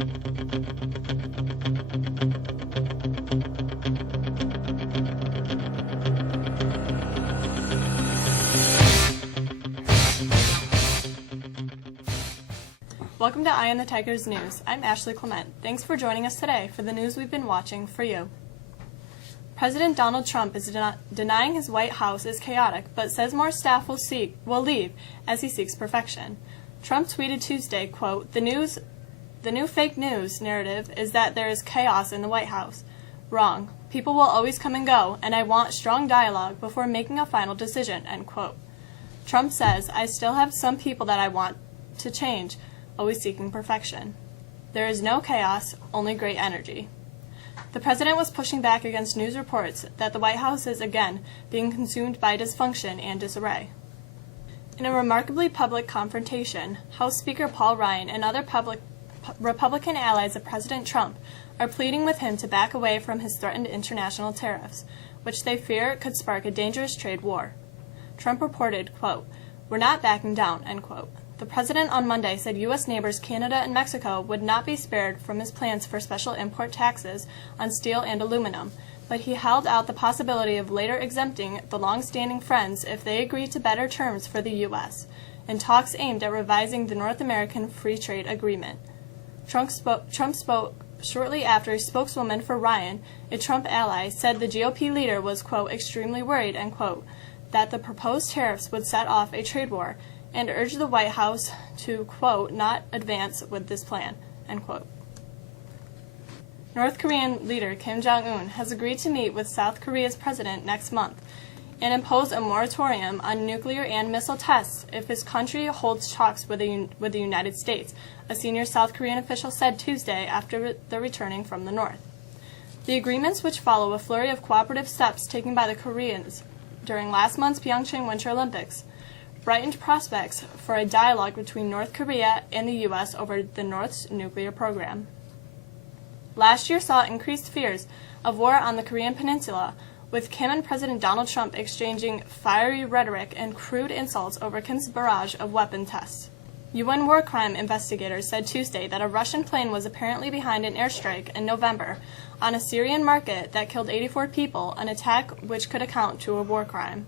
Welcome to Eye on the Tigers News. I'm Ashley Clement. Thanks for joining us today for the news we've been watching for you. President Donald Trump is denying his White House is chaotic, but says more staff will leave as he seeks perfection. Trump tweeted Tuesday, quote, The new fake news narrative is that there is chaos in the White House. Wrong. People will always come and go, and I want strong dialogue before making a final decision, end quote. Trump says, I still have some people that I want to change, always seeking perfection. There is no chaos, only great energy. The president was pushing back against news reports that the White House is again being consumed by dysfunction and disarray. In a remarkably public confrontation, House Speaker Paul Ryan and other Republican allies of President Trump are pleading with him to back away from his threatened international tariffs, which they fear could spark a dangerous trade war. Trump reported, quote, We're not backing down, end quote. The president on Monday said U.S. neighbors Canada and Mexico would not be spared from his plans for special import taxes on steel and aluminum, but he held out the possibility of later exempting the long-standing friends if they agreed to better terms for the U.S., in talks aimed at revising the North American Free Trade Agreement. Trump spoke shortly after a spokeswoman for Ryan, a Trump ally, said the GOP leader was, quote, extremely worried, end quote, that the proposed tariffs would set off a trade war, and urged the White House to, quote, not advance with this plan, end quote. North Korean leader Kim Jong-un has agreed to meet with South Korea's president next month and impose a moratorium on nuclear and missile tests if his country holds talks with the United States, a senior South Korean official said Tuesday after the returning from the North. The agreements, which follow a flurry of cooperative steps taken by the Koreans during last month's Pyeongchang Winter Olympics, brightened prospects for a dialogue between North Korea and the U.S. over the North's nuclear program. Last year saw increased fears of war on the Korean peninsula, with Kim and President Donald Trump exchanging fiery rhetoric and crude insults over Kim's barrage of weapon tests. UN war crime investigators said Tuesday that a Russian plane was apparently behind an airstrike in November on a Syrian market that killed 84 people, an attack which could account to a war crime.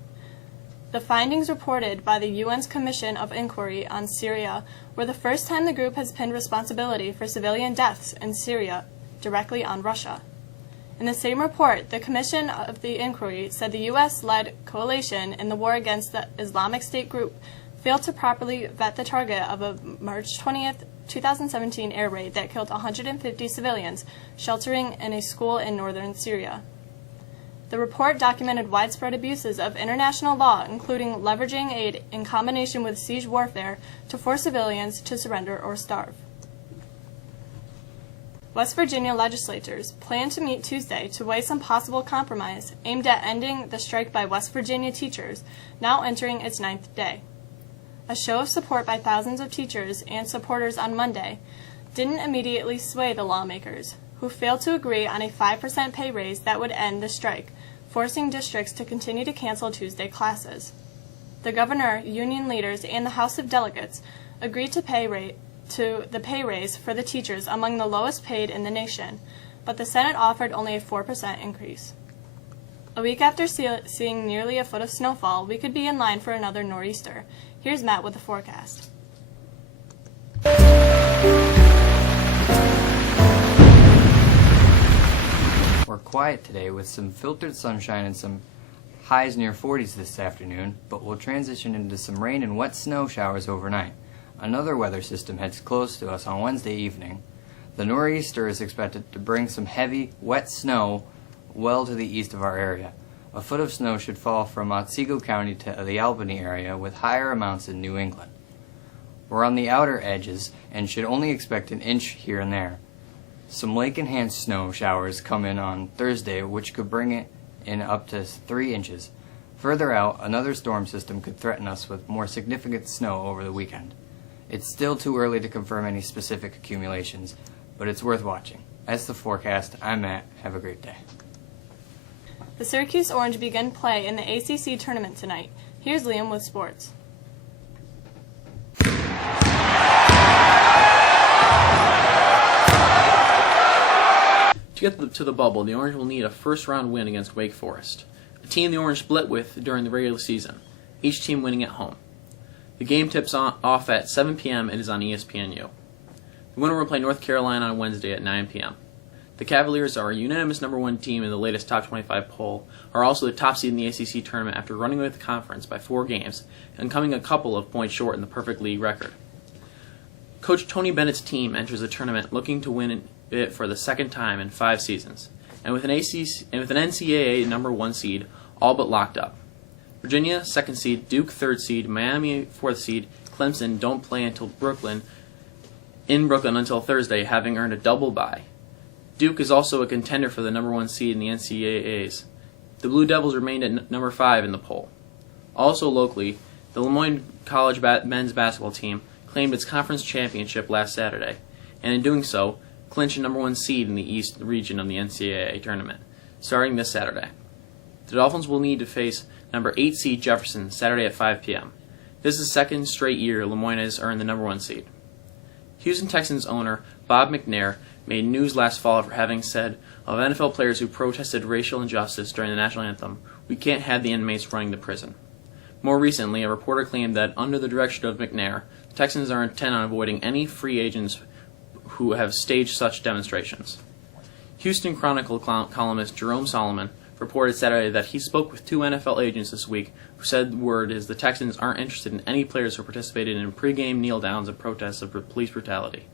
The findings reported by the UN's Commission of Inquiry on Syria were the first time the group has pinned responsibility for civilian deaths in Syria directly on Russia. In the same report, the Commission of the Inquiry said the U.S.-led coalition in the war against the Islamic State group failed to properly vet the target of a March 20th, 2017 air raid that killed 150 civilians sheltering in a school in northern Syria. The report documented widespread abuses of international law, including leveraging aid in combination with siege warfare to force civilians to surrender or starve. West Virginia legislators plan to meet Tuesday to weigh some possible compromise aimed at ending the strike by West Virginia teachers, now entering its 9th day. A show of support by thousands of teachers and supporters on Monday didn't immediately sway the lawmakers, who failed to agree on a 5% pay raise that would end the strike, forcing districts to continue to cancel Tuesday classes. The governor, union leaders, and the House of Delegates agreed to the pay raise for the teachers among the lowest paid in the nation, but the Senate offered only a 4% increase. A week after seeing nearly a foot of snowfall, we could be in line for another nor'easter. Here's Matt with the forecast. We're quiet today with some filtered sunshine and some highs near 40s this afternoon, but we'll transition into some rain and wet snow showers overnight. Another weather system heads close to us on Wednesday evening. The nor'easter is expected to bring some heavy, wet snow well to the east of our area. A foot of snow should fall from Otsego County to the Albany area, with higher amounts in New England. We're on the outer edges and should only expect an inch here and there. Some lake-enhanced snow showers come in on Thursday, which could bring it in up to 3 inches. Further out, another storm system could threaten us with more significant snow over the weekend. It's still too early to confirm any specific accumulations, but it's worth watching. That's the forecast. I'm Matt. Have a great day. The Syracuse Orange begin play in the ACC tournament tonight. Here's Liam with sports. To get to the bubble, the Orange will need a first-round win against Wake Forest, a team the Orange split with during the regular season, each team winning at home. The game tips off at 7 p.m. and is on ESPNU. The winner will play North Carolina on Wednesday at 9 p.m. The Cavaliers are a unanimous number 1 team in the latest Top 25 poll, are also the top seed in the ACC tournament after running away with the conference by 4 games and coming a couple of points short in the perfect league record. Coach Tony Bennett's team enters the tournament looking to win it for the second time in 5 seasons, and with an NCAA number 1 seed all but locked up. Virginia, 2nd seed, Duke, 3rd seed, Miami, 4th seed, Clemson don't play until Brooklyn until Thursday, having earned a double bye. Duke is also a contender for the number 1 seed in the NCAAs. The Blue Devils remained at number 5 in the poll. Also locally, the Lemoyne College men's basketball team claimed its conference championship last Saturday, and in doing so, clinched a number 1 seed in the East region of the NCAA tournament, starting this Saturday. The Dolphins will need to face number 8 seed Jefferson Saturday at 5 p.m. This is the second straight year Lemoyne has earned the number 1 seed. Houston Texans owner Bob McNair made news last fall for having said of NFL players who protested racial injustice during the national anthem, "We can't have the inmates running the prison." More recently, a reporter claimed that under the direction of McNair, the Texans are intent on avoiding any free agents who have staged such demonstrations. Houston Chronicle columnist Jerome Solomon reported Saturday that he spoke with 2 NFL agents this week who said the word is the Texans aren't interested in any players who participated in pregame kneel-downs and protests of police brutality.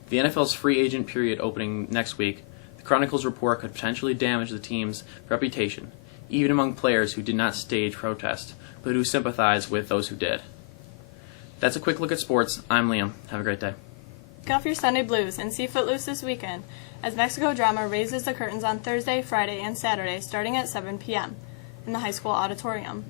With the NFL's free agent period opening next week, the Chronicle's report could potentially damage the team's reputation, even among players who did not stage protests, but who sympathize with those who did. That's a quick look at sports. I'm Liam. Have a great day. Kick off your Sunday blues and see Footloose this weekend as Mexico Drama raises the curtains on Thursday, Friday, and Saturday starting at 7 p.m. in the high school auditorium.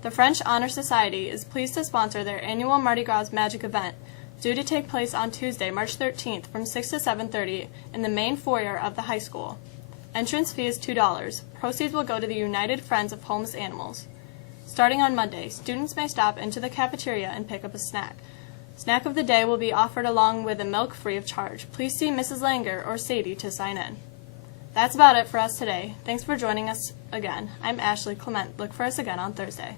The French Honor Society is pleased to sponsor their annual Mardi Gras Magic event, due to take place on Tuesday, March 13th from 6 to 7:30 in the main foyer of the high school. Entrance fee is $2. Proceeds will go to the United Friends of Homeless Animals. Starting on Monday, students may stop into the cafeteria and pick up a snack. Snack of the day will be offered along with a milk free of charge. Please see Mrs. Langer or Sadie to sign in. That's about it for us today. Thanks for joining us again. I'm Ashley Clement. Look for us again on Thursday.